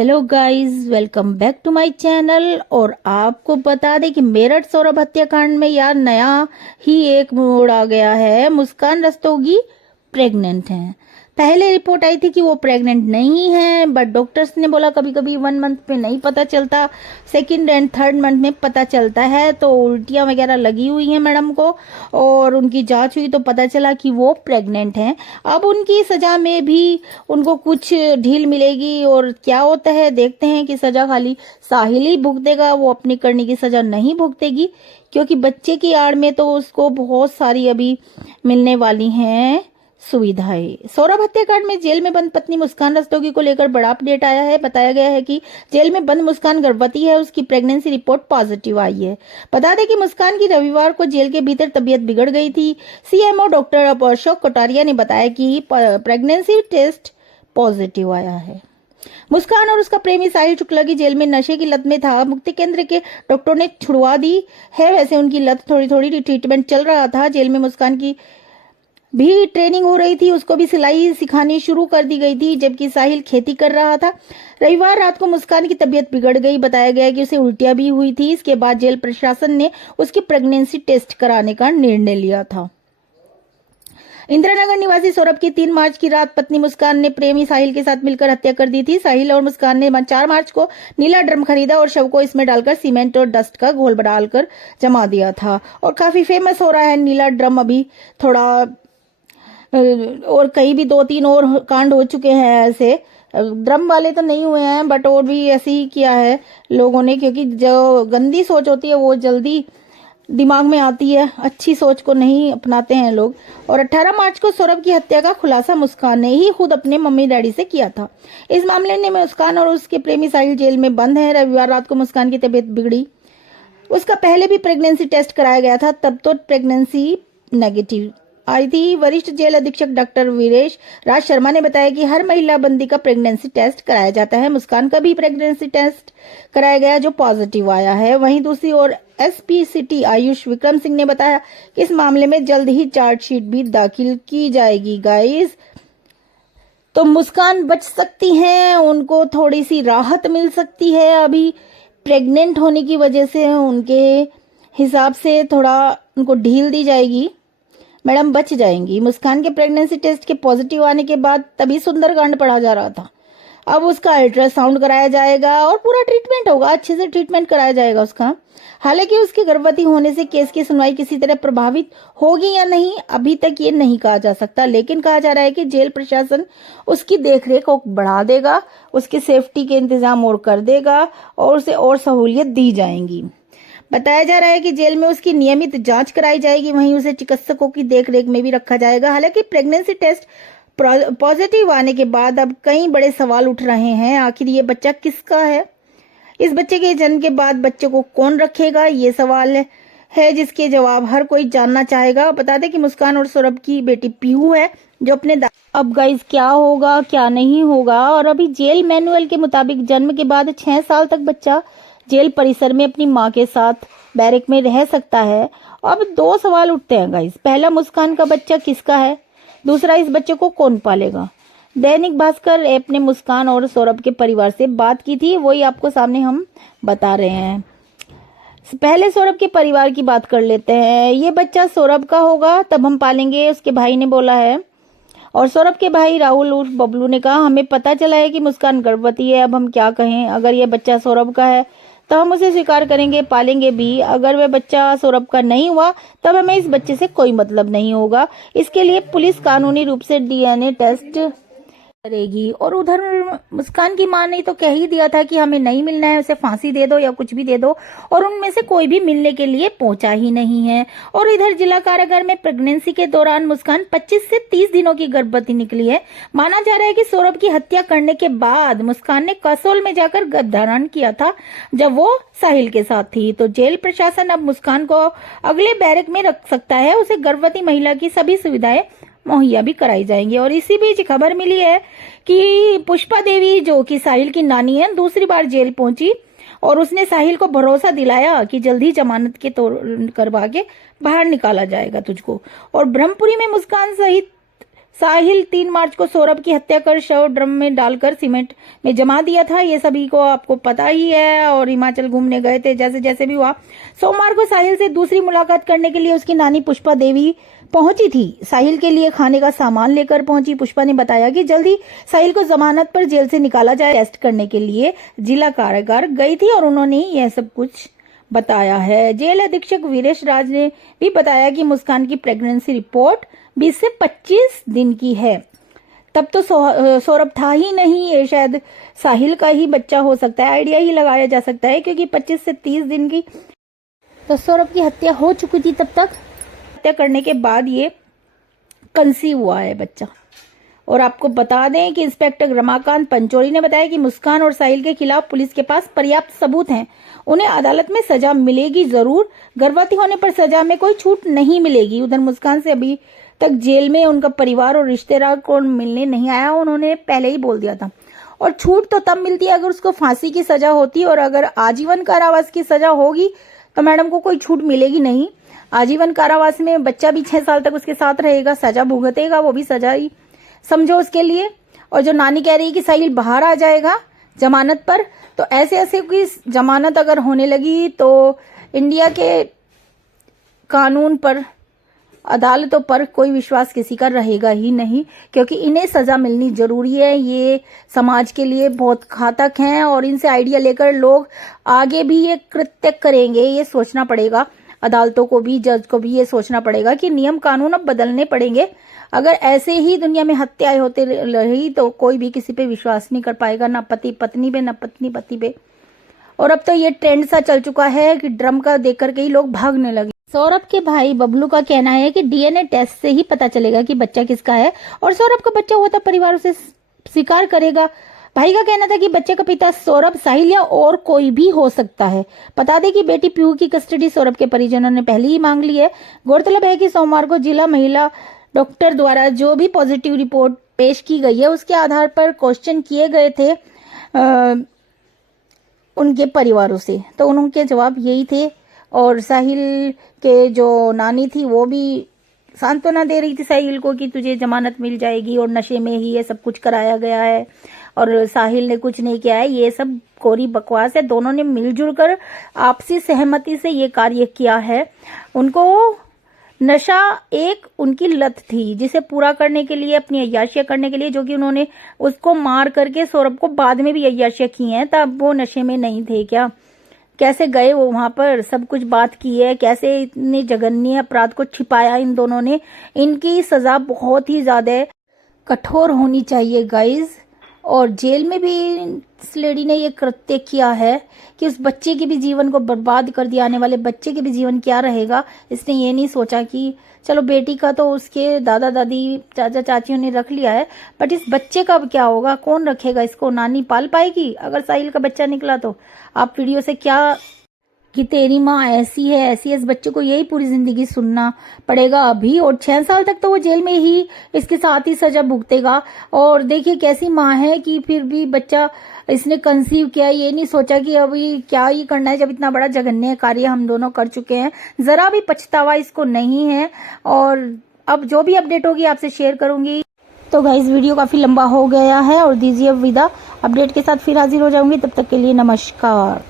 Hello guys, welcome back to my channel. और आपको बता दें कि मेरठ सौरभ हत्याकांड में यार नया ही एक मोड़ आ गया है। मुस्कान रस्तोगी प्रेग्नेंट हैं। पहले रिपोर्ट आई थी कि वो प्रेग्नेंट नहीं है, बट डॉक्टर्स ने बोला कभी कभी 1 मंथ में नहीं पता चलता, सेकंड एंड थर्ड मंथ में पता चलता है। तो उल्टियां वगैरह लगी हुई हैं मैडम को, और उनकी जांच हुई तो पता चला कि वो प्रेग्नेंट हैं। अब उनकी सजा में भी उनको कुछ ढील मिलेगी, और क्या होता है देखते हैं कि सजा खाली साहिल ही भुगतेगा, वो अपनी करने की सजा नहीं भुगतेगी, क्योंकि बच्चे की आड़ में तो उसको बहुत सारी अभी मिलने वाली हैं सुविधाएं। सौरभ हत्याकांड में जेल में बंद पत्नी मुस्कान रस्तोगी को लेकर बड़ा अपडेट आया है। बताया गया है कि जेल में बंद मुस्कान गर्भवती है, उसकी प्रेगनेंसी रिपोर्ट पॉजिटिव आई है। बता दें कि मुस्कान की रविवार को जेल के भीतर तबीयत बिगड़ गई थी। सीएमओ डॉक्टर अशोक कटारिया ने बताया कि प्रेगनेंसी टेस्ट पॉजिटिव आया है। मुस्कान और उसका प्रेमी साहिल शुक्ला की जेल में नशे की लत में था। मुक्ति केंद्र के डॉक्टरों ने छुड़वा दी है। वैसे उनकी लत थोड़ी थोड़ी ट्रीटमेंट चल रहा था। जेल में मुस्कान की भी ट्रेनिंग हो रही थी, उसको भी सिलाई सिखानी शुरू कर दी गई थी, जबकि साहिल खेती कर रहा था। रविवार रात को मुस्कान की तबीयत बिगड़ गई। बताया गया कि उसे उल्टियां भी हुई थी। इसके बाद जेल प्रशासन ने उसकी प्रेगनेंसी टेस्ट कराने का निर्णय लिया था। इंदिरानगर निवासी सौरभ की 3 मार्च की रात पत्नी मुस्कान ने प्रेमी साहिल के साथ मिलकर हत्या कर दी थी। साहिल और मुस्कान ने 4 मार्च को नीला ड्रम खरीदा और शव को इसमें डालकर सीमेंट और डस्ट का घोल डालकर जमा दिया था। और काफी फेमस हो रहा है नीला ड्रम अभी थोड़ा, और कहीं भी 2-3 और कांड हो चुके हैं ऐसे। ड्रम वाले तो नहीं हुए हैं, बट और भी ऐसे ही किया है लोगों ने, क्योंकि जो गंदी सोच होती है वो जल्दी दिमाग में आती है, अच्छी सोच को नहीं अपनाते हैं लोग। और 18 मार्च को सौरभ की हत्या का खुलासा मुस्कान ने ही खुद अपने मम्मी डैडी से किया था। इस मामले में मुस्कान और उसके प्रेमी साहिल जेल में बंद है। रविवार रात को मुस्कान की तबीयत बिगड़ी। उसका पहले भी प्रेगनेंसी टेस्ट कराया गया था, तब तो प्रेगनेंसी नेगेटिव आई थी। वरिष्ठ जेल अधीक्षक डॉक्टर वीरेश राज शर्मा ने बताया कि हर महिला बंदी का प्रेगनेंसी टेस्ट कराया जाता है। मुस्कान का भी प्रेगनेंसी टेस्ट कराया गया जो पॉजिटिव आया है। वहीं दूसरी ओर एसपी सिटी आयुष विक्रम सिंह ने बताया कि इस मामले में जल्द ही चार्जशीट भी दाखिल की जाएगी। गाइस, तो मुस्कान बच सकती हैं, उनको थोड़ी सी राहत मिल सकती है। अभी प्रेग्नेंट होने की वजह से उनके हिसाब से थोड़ा उनको ढील दी जाएगी, मैडम बच जाएंगी। मुस्कान के प्रेगनेंसी टेस्ट के पॉजिटिव आने के बाद तभी सुंदरकांड पढ़ा जा रहा था। अब उसका अल्ट्रासाउंड कराया जाएगा और पूरा ट्रीटमेंट होगा, अच्छे से ट्रीटमेंट कराया जाएगा उसका। हालांकि उसके गर्भवती होने से केस की सुनवाई किसी तरह प्रभावित होगी या नहीं, अभी तक ये नहीं कहा जा सकता, लेकिन कहा जा रहा है कि जेल प्रशासन उसकी देखरेख को बढ़ा देगा, उसकी सेफ्टी के इंतजाम और कर देगा, और उसे और सहूलियत दी जाएंगी। बताया जा रहा है कि जेल में उसकी नियमित जांच कराई जाएगी, वहीं उसे चिकित्सकों की देखरेख में भी रखा जाएगा। हालांकि प्रेगनेंसी टेस्ट पॉजिटिव आने के बाद अब कई बड़े सवाल उठ रहे हैं। आखिर ये बच्चा किसका है? इस बच्चे के जन्म के बाद बच्चे को कौन रखेगा? ये सवाल है जिसके जवाब हर कोई जानना चाहेगा। बता दें कि मुस्कान और सौरभ की बेटी पीहू है जो अपने अब गाइस क्या होगा क्या नहीं होगा। और अभी जेल मैनुअल के मुताबिक जन्म के बाद 6 साल तक बच्चा जेल परिसर में अपनी मां के साथ बैरक में रह सकता है। अब 2 सवाल उठते हैं गाइस। पहला, मुस्कान का बच्चा किसका है? दूसरा, इस बच्चे को कौन पालेगा? दैनिक भास्कर ऐप ने मुस्कान और सौरभ के परिवार से बात की थी, वही आपको सामने हम बता रहे हैं। पहले सौरभ के परिवार की बात कर लेते हैं। ये बच्चा सौरभ का होगा तब हम पालेंगे, उसके भाई ने बोला है। और सौरभ के भाई राहुल उर्फ बबलू ने कहा, हमें पता चला है कि मुस्कान गर्भवती है, अब हम क्या कहें। अगर ये बच्चा सौरभ का है तो हम उसे स्वीकार करेंगे, पालेंगे भी। अगर वह बच्चा सौरभ का नहीं हुआ तब हमें इस बच्चे से कोई मतलब नहीं होगा। इसके लिए पुलिस कानूनी रूप से डीएनए टेस्ट करेगी। और उधर मुस्कान की मां ने तो कह ही दिया था कि हमें नहीं मिलना है, उसे फांसी दे दो या कुछ भी दे दो, और उनमें से कोई भी मिलने के लिए पहुंचा ही नहीं है। और इधर जिला कारागार में प्रेगनेंसी के दौरान मुस्कान 25 से 30 दिनों की गर्भवती निकली है। माना जा रहा है कि सौरभ की हत्या करने के बाद मुस्कान ने कसोल में जाकर गर्भधारण किया था जब वो साहिल के साथ थी। तो जेल प्रशासन अब मुस्कान को अगले बैरक में रख सकता है। उसे गर्भवती महिला की सभी सुविधाएं मुहैया भी कराई जाएंगी। और इसी बीच खबर मिली है कि पुष्पा देवी, जो कि साहिल की नानी है, दूसरी बार जेल पहुंची और उसने साहिल को भरोसा दिलाया कि जल्दी जमानत के तौर करवा के बाहर निकाला जाएगा तुझको। और ब्रह्मपुरी में मुस्कान सहित साहिल 3 मार्च को सौरभ की हत्या कर शव ड्रम में डालकर सीमेंट में जमा दिया था। ये सभी को आपको पता ही है। और हिमाचल घूमने गए थे, जैसे जैसे भी हुआ। सोमवार को साहिल से दूसरी मुलाकात करने के लिए उसकी नानी पुष्पा देवी पहुंची थी। साहिल के लिए खाने का सामान लेकर पहुंची। पुष्पा ने बताया कि जल्दी साहिल को जमानत पर जेल से निकाला जाए। टेस्ट करने के लिए जिला कारागार गई थी और उन्होंने यह सब कुछ बताया है। जेल अधीक्षक वीरेश राज ने भी बताया कि मुस्कान की प्रेगनेंसी रिपोर्ट 20 से 25 दिन की है। तब तो सौरभ था ही नहीं, ये शायद साहिल का ही बच्चा हो सकता है। आइडिया ही लगाया जा सकता है, क्योंकि 25 से 30 दिन की तो सौरभ की हत्या हो चुकी थी। तब तक हत्या करने के बाद ये कंसीव हुआ है बच्चा। और आपको बता दें कि इंस्पेक्टर रमाकांत पंचोरी ने बताया कि मुस्कान और साहिल के खिलाफ पुलिस के पास पर्याप्त सबूत हैं। उन्हें अदालत में सजा मिलेगी जरूर। गर्भवती होने पर सजा में कोई छूट नहीं मिलेगी। उधर मुस्कान से अभी तक जेल में उनका परिवार और रिश्तेदार को मिलने नहीं आया। उन्होंने पहले ही बोल दिया था। और छूट तो तब मिलती है अगर उसको फांसी की सजा होती, और अगर आजीवन कारावास की सजा होगी तो मैडम को कोई छूट मिलेगी नहीं। आजीवन कारावास में बच्चा भी 6 साल तक उसके साथ रहेगा, सजा भुगतेगा, वो भी सजा ही समझो उसके लिए। और जो नानी कह रही है कि साहिल बाहर आ जाएगा जमानत पर, तो ऐसे ऐसे की जमानत अगर होने लगी तो इंडिया के कानून पर, अदालतों पर कोई विश्वास किसी का रहेगा ही नहीं, क्योंकि इन्हें सजा मिलनी जरूरी है। ये समाज के लिए बहुत घातक हैं और इनसे आइडिया लेकर लोग आगे भी ये कृत्य करेंगे। ये सोचना पड़ेगा अदालतों को भी, जज को भी ये सोचना पड़ेगा कि नियम कानून अब बदलने पड़ेंगे। अगर ऐसे ही दुनिया में हत्याएं होते रही तो कोई भी किसी पे विश्वास नहीं कर पाएगा, ना पति पत्नी पे, ना पत्नी पति पे। और अब तो ये ट्रेंड सा चल चुका है कि ड्रम का देख करके ही लोग भागने लगे। सौरभ के भाई बबलू का कहना है कि डीएनए टेस्ट से ही पता चलेगा कि बच्चा किसका है, और सौरभ का बच्चा हुआ था परिवार उसे स्वीकार करेगा। भाई का कहना था कि बच्चे का पिता सौरभ, साहिल या और कोई भी हो सकता है। बता दें कि बेटी पीहू की कस्टडी सौरभ के परिजनों ने पहले ही मांग ली है। गौरतलब है कि सोमवार को जिला महिला डॉक्टर द्वारा जो भी पॉजिटिव रिपोर्ट पेश की गई है उसके आधार पर क्वेश्चन किए गए थे उनके परिवारों से, तो उनके जवाब यही थे। और साहिल के जो नानी थी वो भी सांत्वना दे रही थी साहिल को कि तुझे जमानत मिल जाएगी और नशे में ही ये सब कुछ कराया गया है और साहिल ने कुछ नहीं किया है, ये सब कोरी बकवास है। दोनों ने मिलजुल कर आपसी सहमति से ये कार्य किया है। उनको नशा एक उनकी लत थी जिसे पूरा करने के लिए, अपनी अय्याशियां करने के लिए, जो कि उन्होंने उसको मार करके सौरभ को बाद में भी अय्याशियां की हैं। तब वो नशे में नहीं थे क्या? कैसे गए वो वहां पर, सब कुछ बात की है, कैसे इतने जघन्य अपराध को छिपाया इन दोनों ने। इनकी सजा बहुत ही ज्यादा कठोर होनी चाहिए गाइज। और जेल में भी इस लेडी ने ये कृत्य किया है कि उस बच्चे के भी जीवन को बर्बाद कर दिया। आने वाले बच्चे के भी जीवन क्या रहेगा, इसने ये नहीं सोचा कि चलो बेटी का तो उसके दादा दादी चाचा चाचियों ने रख लिया है, बट इस बच्चे का अब क्या होगा, कौन रखेगा इसको? नानी पाल पाएगी अगर साहिल का बच्चा निकला तो? आप वीडियो से क्या कि तेरी माँ ऐसी है, इस बच्चे को यही पूरी जिंदगी सुनना पड़ेगा अभी, और 6 साल तक तो वो जेल में ही इसके साथ ही सजा भुगतेगा। और देखिए कैसी माँ है कि फिर भी बच्चा इसने कंसीव किया, ये नहीं सोचा कि अभी क्या ही करना है जब इतना बड़ा जघन्य कार्य हम दोनों कर चुके हैं। जरा भी पछतावा इसको नहीं है। और अब जो भी अपडेट होगी आपसे शेयर करूंगी। तो गाइस वीडियो काफी लंबा हो गया है और दीजिए विदा। अपडेट के साथ फिर हाजिर हो जाऊंगी, तब तक के लिए नमस्कार।